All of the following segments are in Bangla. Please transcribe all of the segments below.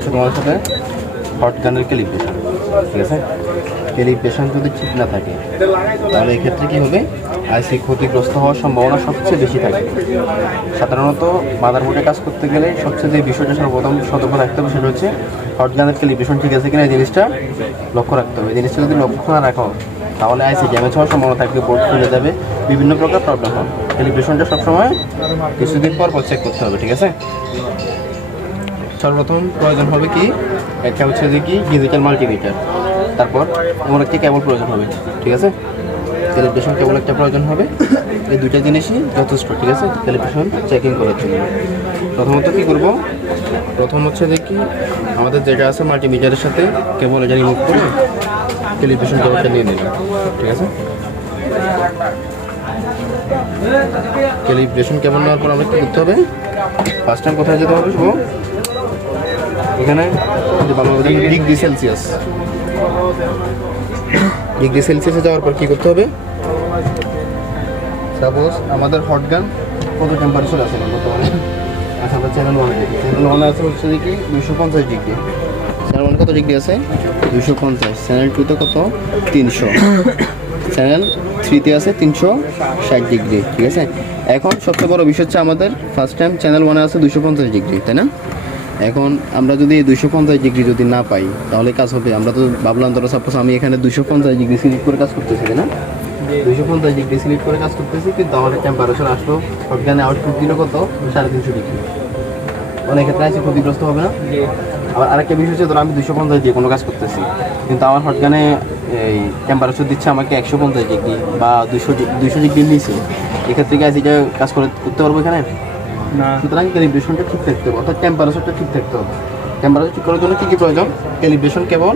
তোমার সাথে হট গানের ক্যালিব্রেশন, ঠিক আছে। ক্যালিব্রেশন যদি ঠিক না থাকে তাহলে এক্ষেত্রে কী হবে, আইসি ক্ষতিগ্রস্ত হওয়ার সম্ভাবনা সবচেয়ে বেশি থাকে। সাধারণত মাদারবোর্ডে কাজ করতে গেলে সবচেয়ে যে বিষয়টা সর্বপ্রথম সতর্ক রাখতে হবে সেটা হচ্ছে হট গানের ক্যালিব্রেশন ঠিক আছে কিনা এই জিনিসটা লক্ষ্য রাখতে হবে। এই জিনিসটা যদি লক্ষ্য না রাখো তাহলে আইসি ড্যামেজ হওয়ার সম্ভাবনা থাকবে, বোর্ড খুলে যাবে, বিভিন্ন প্রকার প্রবলেম হবে। ক্যালিব্রেশনটা সবসময় কিছুদিন পর চেক করতে হবে, ঠিক আছে। সর্বপ্রথম প্রয়োজন হবে কি, একটা হচ্ছে যে কি ডিজিটাল মাল্টিমিটার, তারপর তোমার একটি কেবল প্রয়োজন হবে, ঠিক আছে। ক্যালিব্রেশন কেবল একটা প্রয়োজন হবে, এই দুইটা জিনিসই যথেষ্ট, ঠিক আছে, ক্যালিব্রেশন চেকিং করার জন্য। প্রথমত কী করবো, প্রথম হচ্ছে যে কি আমাদের যেটা আছে মাল্টিমিটারের সাথে কেবল এটা রিমুভ করে ক্যালিব্রেশন কেবলটা নিয়ে নিলাম, ঠিক আছে। ক্যালিব্রেশন কেবল নেওয়ার পর আমরা কী করতে হবে, ফার্স্ট টাইম কোথায় যেতে হবে, শুভ এখানে ভালোভাবে ডিগ্রি সেলসিয়াস, ডিগ্রি সেলসিয়াসে যাওয়ার পর কী করতে হবে, সাপোজ আমাদের হট গান কত টেম্পারেচার আছে বর্তমানে, আচ্ছা আমরা চ্যানেল ওয়ানে দেখি, চ্যানেল ওয়ানে আছে হচ্ছে কি 250 ডিগ্রি, চ্যানেল ওয়ানে কত ডিগ্রি আছে 250, চ্যানেল টুতে কত 300, চ্যানেল থ্রিতে আছে 360 ডিগ্রি, ঠিক আছে। এখন সবচেয়ে বড় বিষয় হচ্ছে আমাদের ফার্স্ট টাইম চ্যানেল ওয়ানে আছে 250 ডিগ্রি, তাই না। এখন আমরা যদি এই 250 ডিগ্রি যদি না পাই তাহলে কাজ হবে, আমরা তো ভাবলাম ধরো সাপোজ আমি এখানে 250 ডিগ্রি সিলেক্ট করে কাজ করতেছি, তাই না, 250 ডিগ্রি সিলেক্ট করে কাজ করতেছি, কিন্তু আমাদের টেম্পারেচার আসলো হটগানে আউটপুট দিল কত 350 ডিগ্রি, অনেক ক্ষেত্রে আইসি ক্ষতিগ্রস্ত হবে না। আবার আরেকটা বিষয় হচ্ছে ধরো আমি 250 দিয়ে কোনো কাজ করতেছি, কিন্তু আমার হটগানে এই টেম্পারেচার দিচ্ছে আমাকে 150 ডিগ্রি বা 200 ডিগ্রির নিচে, এক্ষেত্রে কি আইসিটা কাজ করতে পারবো এখানে না। সুতরাং ক্যালিব্রেশনটা ঠিক থাকতে হবে, অর্থাৎ টেম্পারেচারটা ঠিক থাকতে হবে। টেম্পারেচার ঠিক করার জন্য কী কী প্রয়োজন, ক্যালিব্রেশন কেবল,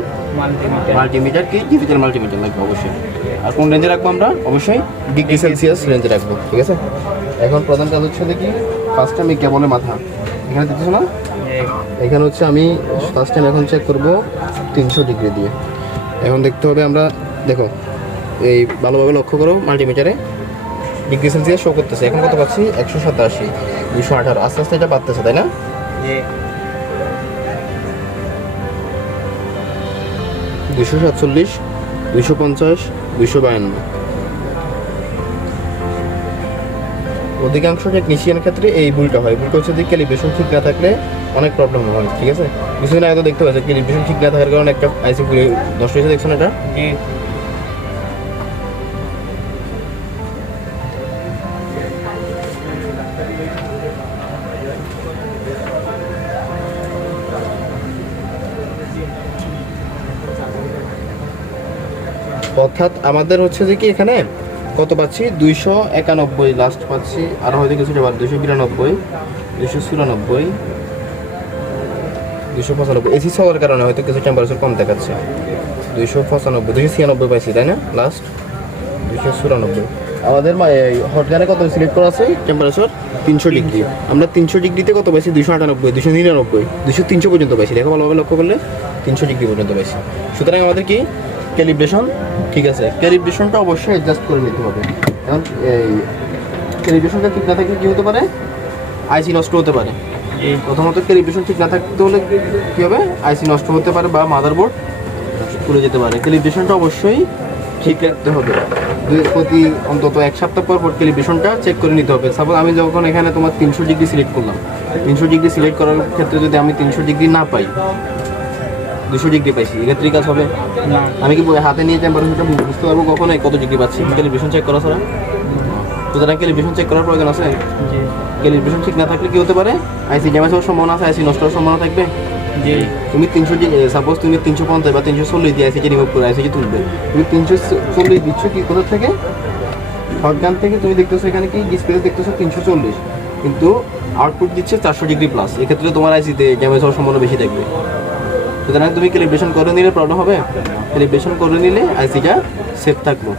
মাল্টিমিটার কি ডিজিটাল মাল্টিমিটার লাগবে অবশ্যই। আর কোন রেঞ্জে রাখবো আমরা, অবশ্যই ডিগ্রি সেলসিয়াস রেঞ্জে রাখবো, ঠিক আছে। এখন প্রধান কাজ হচ্ছে দেখি ফার্স্ট টাইম এই কেবলের মাথা এখানে দেখতেছো না, এখানে হচ্ছে আমি ফার্স্ট টাইম এখন চেক করবো 300 ডিগ্রি দিয়ে। এখন দেখতে হবে আমরা, দেখো এই ভালোভাবে লক্ষ্য করো মাল্টিমিটারে ডিগ্রি সেলসিয়াস শো করতেছে, এখন কত পাচ্ছি 187, 218, আস্তে আস্তে এটা বাড়তেছে, তাই না। 247, 250, 252। অধিকাংশ টেকনিশিয়ানের ক্ষেত্রে এই ভুলটা হয়, ভুলটা হচ্ছে যে ক্যালিব্রেশন ঠিক না থাকলে অনেক প্রবলেম হয়, ঠিক আছে। কিছুদিন আগে তো দেখতে পাচ্ছি ক্যালিব্রেশন ঠিক না থাকার কারণে একটা আইসি পুরে নষ্ট হয়েছে, দেখছো না এটা। অর্থাৎ আমাদের হচ্ছে যে কি এখানে কত পাচ্ছি 291 লাস্ট পাচ্ছি, আরও হয়তো কিছুটা বার 292, 294, 295, এসি হওয়ার কারণে হয়তো কিছু টেম্পারেচার কম দেখাচ্ছে, 295, 296 পাইছি, তাই না লাস্ট 294। আমাদের হটগানে কত সিলেক্ট করা আছে টেম্পারেচার 300 ডিগ্রি, আমরা 300 ডিগ্রিতে কত পাইছি 298, 299, 300 পর্যন্ত পাইছি, দেখো ভালোভাবে লক্ষ্য করলে 300 ডিগ্রি পর্যন্ত পাইছি। সুতরাং আমাদের কি ক্যালিব্রেশন ঠিক আছে, ক্যালিব্রেশনটা অবশ্যই অ্যাডজাস্ট করে নিতে হবে। এখন এই ক্যালিব্রেশনটা ঠিক না থাকলে কী হতে পারে, আইসি নষ্ট হতে পারে। প্রথমত ক্যালিব্রেশন ঠিক না থাকতে হলে কী হবে, আইসি নষ্ট হতে পারে বা মাদারবোর্ড পুড়ে যেতে পারে। ক্যালিব্রেশনটা অবশ্যই ঠিক রাখতে হবে, প্রতি অন্তত 1 সপ্তাহ পর ক্যালিব্রেশনটা চেক করে নিতে হবে। সাপোজ আমি যখন এখানে তোমার 300 ডিগ্রি সিলেক্ট করলাম, 300 ডিগ্রি সিলেক্ট করার ক্ষেত্রে যদি আমি 300 ডিগ্রি না পাই, 200 ডিগ্রি পাইছি, এক্ষেত্রে কাজ হবে না। আমি কি হাতে নিয়ে টেম্পারেচারটা বুঝতে পারবো কখনোই কত ডিগ্রি পাচ্ছি ক্যালিব্রেশন চেক করা ছাড়া। সুতরাং ক্যালিব্রেশন চেক করার প্রয়োজন আছে। ক্যালিব্রেশন ঠিক না থাকলে কি হতে পারে, আইসি ড্যামেজ হওয়ার সম্ভাবনা আছে, আইসি নষ্ট হওয়ার সম্ভাবনা থাকবে। তুমি 300 ডিগ্রি সাপোজ তুমি 350 বা 340 দিয়ে আইসিকে রিমুভ করে আইসিকে তুলবে, তুমি 340 দিচ্ছ কি কোথা থেকে, হটগান থেকে। তুমি দেখতেছো এখানে কি ডিসপ্লে দেখতেছো 340, কিন্তু আউটপুট দিচ্ছে 400 ডিগ্রি প্লাস, এক্ষেত্রে তোমার আইসিতে ড্যামেজ হওয়ার সম্ভাবনা বেশি থাকবে। সুতরাং তুমি ক্যালিব্রেশন করে নিলে প্রবলেম হবে, ক্যালিব্রেশন করে নিলে আইসিটা সেফ থাকলো।